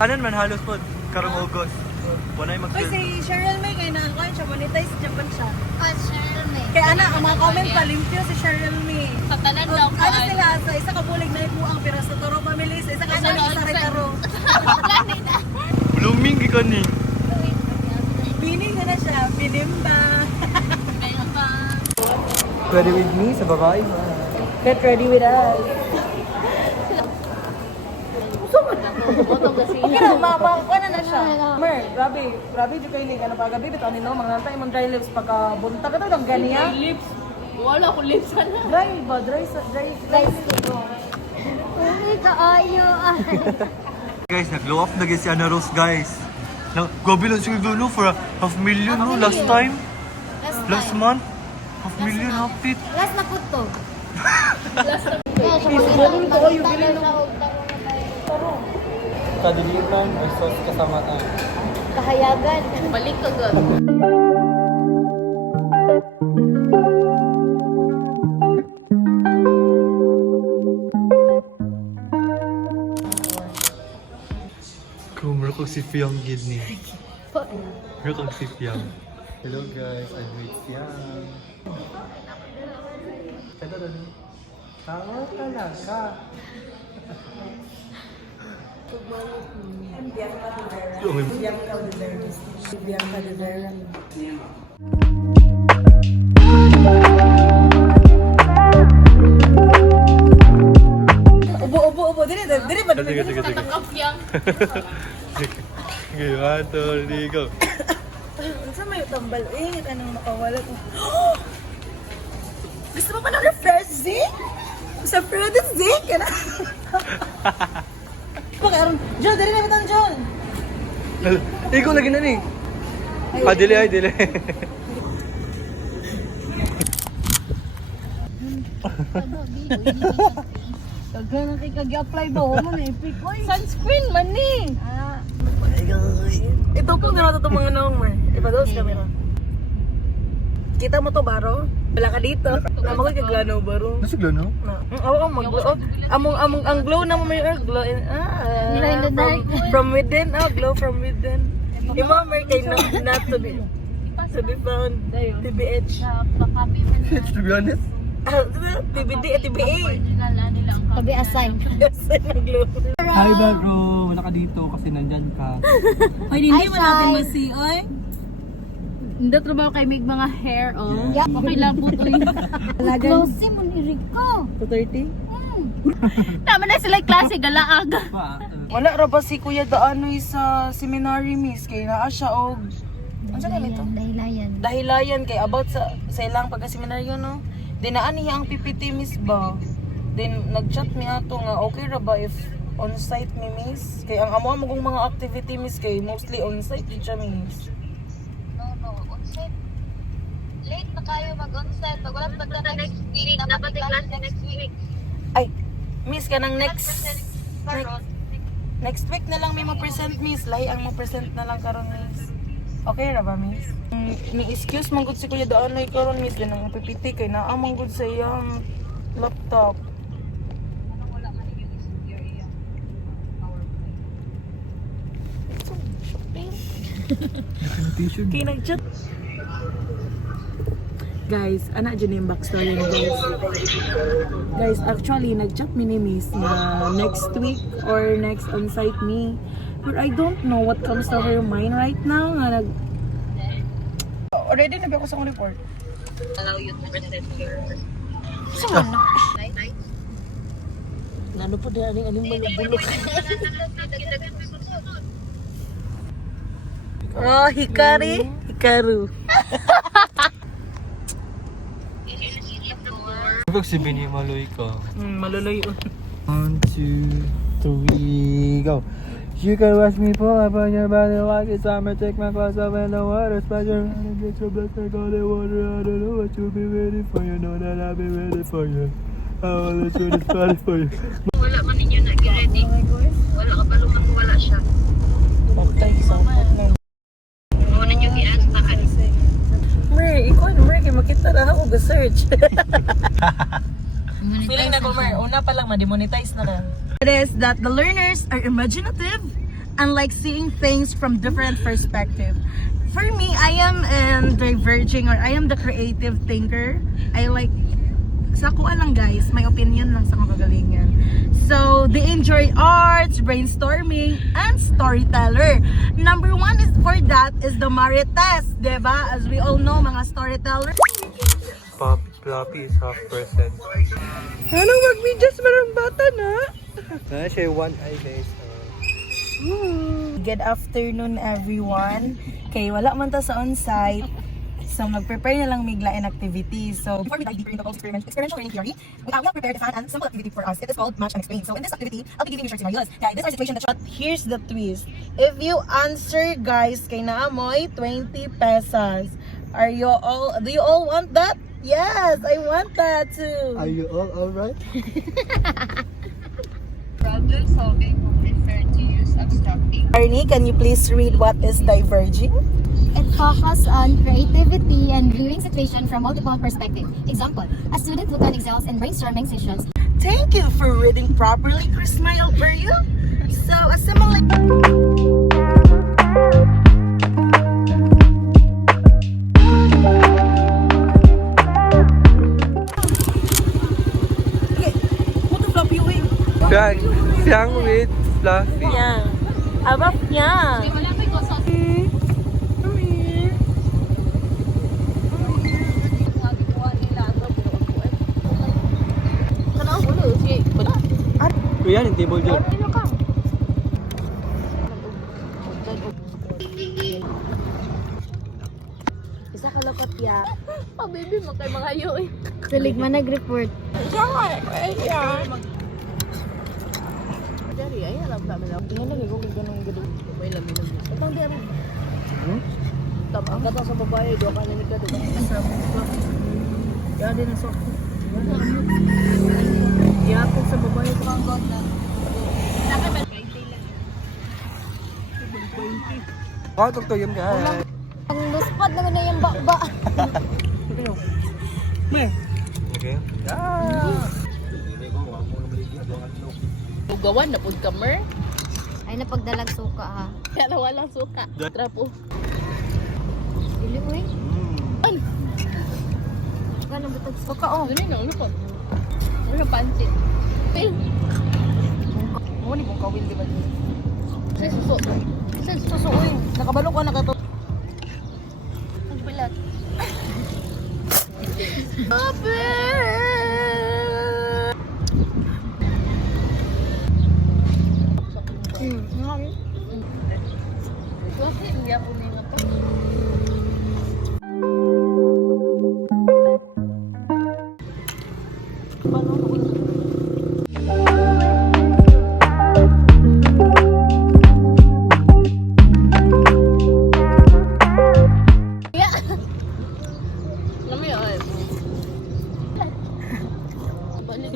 Kanan man halos po, karong August. Wala yung Uy, mag-film. si Cheryl May, kaya na-acquire siya, monetize Japan siya. Oh, Cheryl May. Kaya ana, ang mga comment pa, limpyo si Cheryl May. Sa tanan daw ko. Ano sila, sa isa kabulig na ipuang, pero sa Toro family, sa isa kanan, isa rin Toro. Blooming ikaw ni. Bining na siya, binimba. Kaya pa. Ready with me sa babae. Get ready with us. Botong kasi. Okay na, ano na siya. Mer, grabe dyan kayo ano pa gabi, bito ano, mga nantay mong dry lips pagka bunta ka to, ng ganiya. Lips. Wala ko lips sana. Dry ba? Dry. Uy, kaayo. Guys, nag-glow up na guys si Ana Rose guys. Gabi lang siya dulo for a $500,000 no last time. Last month. $500,000 hapit. Last na po to. Bumulong to kayo, bilhin na. Kadilitan, may sauce kasama tayo. Kahayagan. Balik ka gan. Kumar ko si Fiang Gid ni. Meron ko si Fiang. Hello guys, I'm with Fiang. Tawa ka lang ka. Bianca de Vera. Ubo. Dili ba? Sige. Takap yang. Okay, 1, 2, 3, go. Saan may tambal? Ingit, anong makawala ko. Gusto mo pa ng refresh, Zeke? Sa fruited Zeke? Yan na. Pag-aron. John, dali na bitang John. Ikaw lagi na ni. Dili. Kagana na kay kag-apply ba? Huwag mo na i-pick. Sunscreen man ni. Ito po nga ito mga noong, Mer. Ipa-dose camera. Kita mo to, Baro? Wala ka dito. Naman ko kag-glano, Baro. Nasugla no? Ako ang mag-glow. Among ang glow na mo may glow in Glow in the dark. from within. Glow from within. Yung mga Mer kay not to be found. TBH. Pakapi man. To be honest. TBD at TBA. Original na nila ang Kabi assign. Yes, nag-glow. Hi bro, wala ka dito kasi nandyan ka. Ay, hindi mo natin masi-oy. Hindi trabaho kay Mig mga hair, oh. Okay lang po to yun. Close mo ni Rico. 2:30? Tama na sila klase, galaag. Wala ra ba si Kuya Daanoy sa seminary, miss? Kay naa siya og... Ano siya ganito? Dahilayan. Dahilayan kay about sa ilang pagka-seminaryo, no? Dinaan niya ang PPT, miss ba? Then, nag-chat mi ato nga, okay ra ba if on-site mi, miss? Kay ang amo magong mga activity, miss, kay mostly on-site yun siya, miss. No, on-site. Late na kayo mag-on-site. Pag wala pagka next week, dapat yung class next week. Ay, miss, kanang next Karon, next week na lang may mo-present, miss. Lahi ang mo-present na lang karon, miss. Okay ra ba, miss? Ni-excuse man gud si Kuya Daanoy karon, miss, din ang PPT kay naa man gud sa iyang laptop. wala man yung your iyang PowerPoint. Kay nag-chat. Guys, ana dyan yung backstory ni guys. Guys, actually, nag-chat mi ni miss na next week or next on-site me. But I don't know what comes to her mind right now. Nga already nabi ako sa akong report. Allow you to present your Nano po din aning malubulok. Oh, Hikaru. Kapag si Bini Maloy ka. Maluloy yun. 1, 2, 3, go. You can watch me pull up on your body like it's summer. Take my clothes off in the water. Splash around and get your blood like all the water. I don't know what you'll be ready for. You know that I'll be ready for you. I will let you party for you. Wala man ninyo na, get ready. Wala ka pa lumang wala siya. Pagtay, sapat na. Muna nyo i-astakan. Mer, kay makita na ako ga-search. Feeling na ko, Mer, una pa lang ma-demonetize na lang. It is that the learners are imaginative, and like seeing things from different perspective. For me, I am diverging, or I am the creative thinker. I like, sa kuha lang guys, my opinion lang sa akong kagalingan. So, they enjoy arts, brainstorming, and storyteller. Number one is for that is the Marites, diba? As we all know, mga storytellers. Floppy is 0.5%. Hello, mag-videos marang bata na. Siya one eye guys. Good afternoon everyone. Kay wala man ta sa on-site. So mag-prepare na lang migla in activities. So before we dive deeper into Paul's experiential learning theory, we have prepared a fun and simple activity for us. It is called Match and Explain. So in this activity, I'll be giving you short scenarios. Kaya this is our situation that shot. Here's the twist. If you answer guys kay naamoy 20 pesos. Are you all, do you all want that? Yes, I want that too. Are you all alright? Problem solving will prefer to use abstracting. Arnie, can you please read what is diverging? It focuses on creativity and viewing situation from multiple perspectives. Example, a student who can excel in brainstorming sessions. Thank you for reading properly, Chris Mail for you. So, assimilate. Okay, what the flop you wing? Siyang with Fluffy. Yeah. Abap niya. Kuya, yung table dyan. Isa ka lakot ya. Oh, baby, makay mga yo eh. Tulig man nag-report. Dari, ay alam namin lang. Tingnan lang yung ganung gado. May lamin lang. Itang di amin. Tama, ang kata sa babae, doon ka namin gado. Kaya din ang sok. Iyapin sa babae sa kanggot na. Katok to yun guys. Ang luspad naman na yung bakba. Okay. Lugawan na pud kamer. Ay napagdalag suka ha. Kaya walang suka. Trapo. Dili uy. Ganun butag suka oh. Ano na, ano po? Ano pansit? Pil. Mo ni mong kawin di ba? Sa suso. Sa susuoy. Nakabalo ko na kato. Ang bilat. Kasi iya po niya to.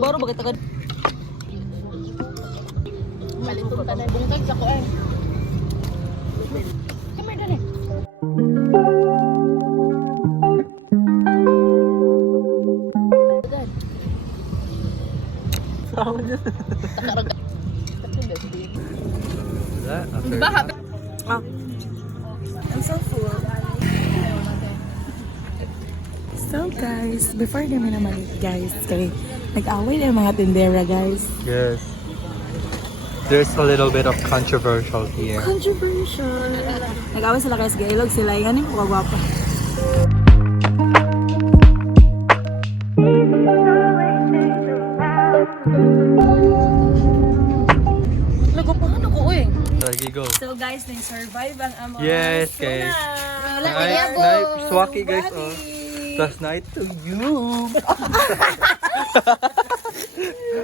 Baro bakit tagad? Malitong ka na yung bungkag sa ko eh. Come here, dali. Takaraga. Baha. I'm so full. So guys, before namin na malit guys, kay nag-away na yung mga tindera guys. Yes. There's a little bit of controversial here. Controversial. Nag-away sila guys, gailog sila. Yan yung kagwapa. Nagupahan ako eh. Lagi go. So guys, na-survive ang among Yes, guys. Night, swaki guys. Oh. Plus night to you.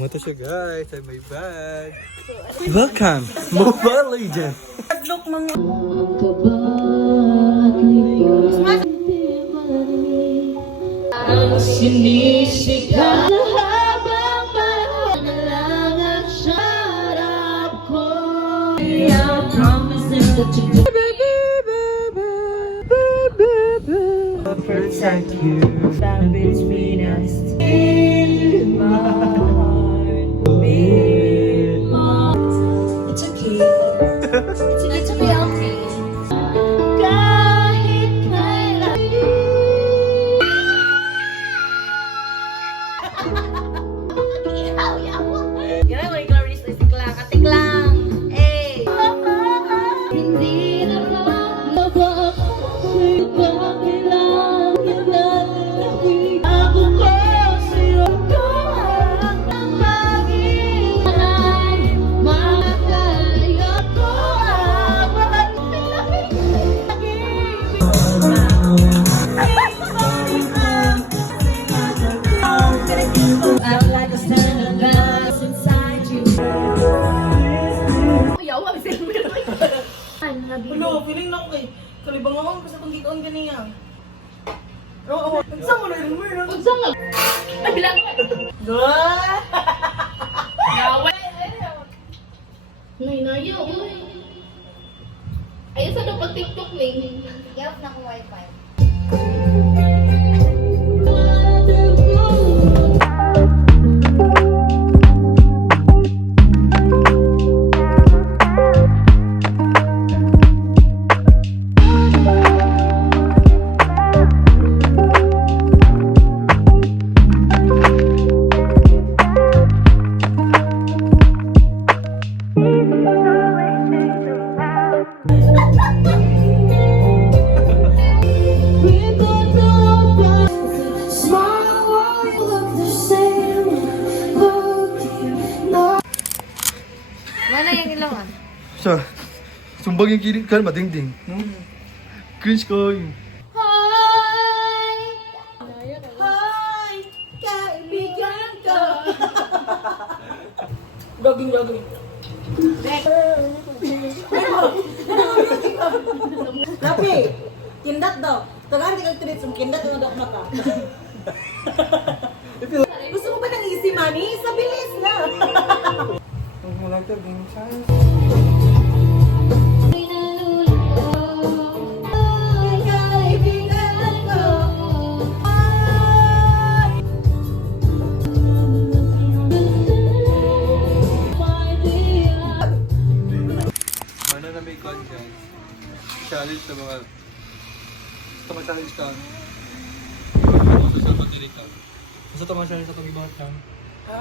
Ito siya guys, ay may bag. Welcome, Mobile Legends. Look mga Ang sinisigaw habang panahon na lang ang sarap ko. I promise that you Protect you. that between us. In my heart, be it's okay. Hello, feeling na ko kay kalibang ako kasi kung gitoon ganiya. Oo, sa mo na rin mo yun. Unsa nga? Ay, bilang. Nay, uy. Ayun sa dapat TikTok ni. Get off na ko wifi. Mana yang ilawan? Siya, sumbag yung kilig ka, madingding. Cringe ko yun. Hi, kaibigan ko. Gagawin. Rapi, kindat daw. Tagaan di kang tinit sa kindat na daw ka. Gusto mo ba ng easy money? Sa bilis na. Mana na may content. Challenge sa mga challenge ka. Social media ka. Basta challenge sa pag-ibang ka. Ha?